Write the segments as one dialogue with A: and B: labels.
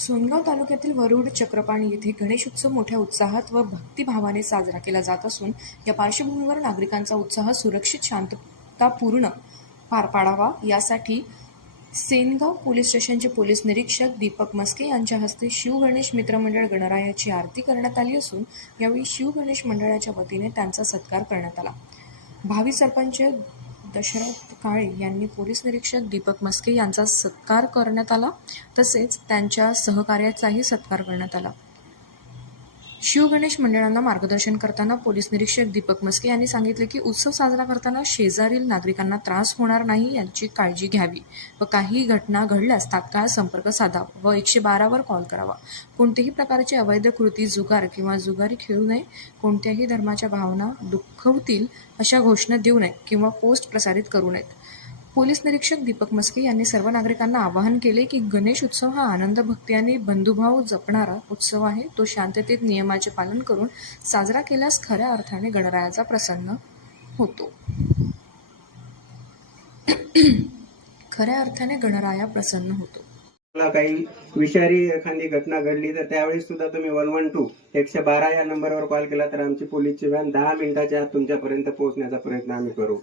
A: सोनगाव तालुक्यातील वरुड चक्रपाणी येथे गणेश उत्सव मोठ्या उत्साहात व भक्तिभावाने साजरा केला जात असून या पार्श्वभूमीवर नागरिकांचा उत्साह सुरक्षित शांततापूर्ण पार पाडावा. यासाठी सेनगाव पोलीस स्टेशनचे पोलीस निरीक्षक दीपक मस्के यांच्या हस्ते शिवगणेश मित्रमंडळ गणरायाची आरती करण्यात आली असून यावेळी शिवगणेश मंडळाच्या वतीने त्यांचा सत्कार करण्यात आला. भावी सरपंच दशरथ काळे यांनी पोलीस निरीक्षक दीपक मस्के यांचा सत्कार करण्यात आला. तसेच त्यांच्या सहकार्याचाही सत्कार करण्यात आला. शिवगणेश मंडळांना मार्गदर्शन करताना पोलीस निरीक्षक दीपक मस्के यांनी सांगितले की उत्सव साजरा करताना शेजारील नागरिकांना त्रास होणार नाही याची काळजी घ्यावी व काही घटना घडल्यास तात्काळ संपर्क साधावा व एकशे बारावर कॉल करावा. कोणतेही प्रकारची अवैध कृती जुगार किंवा जुगारी खेळू नये. कोणत्याही धर्माच्या भावना दुःखवतील अशा घोषणा देऊ नये किंवा पोस्ट प्रसारित करू नयेत. पोलीस निरीक्षक दीपक मस्के यांनी सर्व नागरिकांना आवाहन केले की गणेश उत्सव हा आनंद भक्ती आणि बंधुभाव जपणारा उत्सव आहे. तो शांततेत नियमाचे पालन करून साजरा केल्यास खऱ्या अर्थाने गणरायाचा प्रसन्न होतो. खऱ्या अर्थाने गणराया प्रसन्न होतो.
B: काही विषारी एखादी घटना घडली तर त्यावेळी सुद्धा तुम्ही वन वन टू एकशे बारा या नंबरवर कॉल केला तर आमची पोलीसची व्हॅन दहा मिनिटाच्या आत तुमच्यापर्यंत पोहोचण्याचा प्रयत्न आम्ही करू.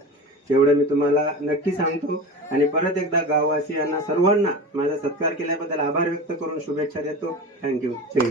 B: तेवढं मी तुम्हाला नक्की सांगतो. आणि परत एकदा गाववासियांना सर्वांना माझा सत्कार केल्याबद्दल आभार व्यक्त करून शुभेच्छा देतो. थँक्यू. जय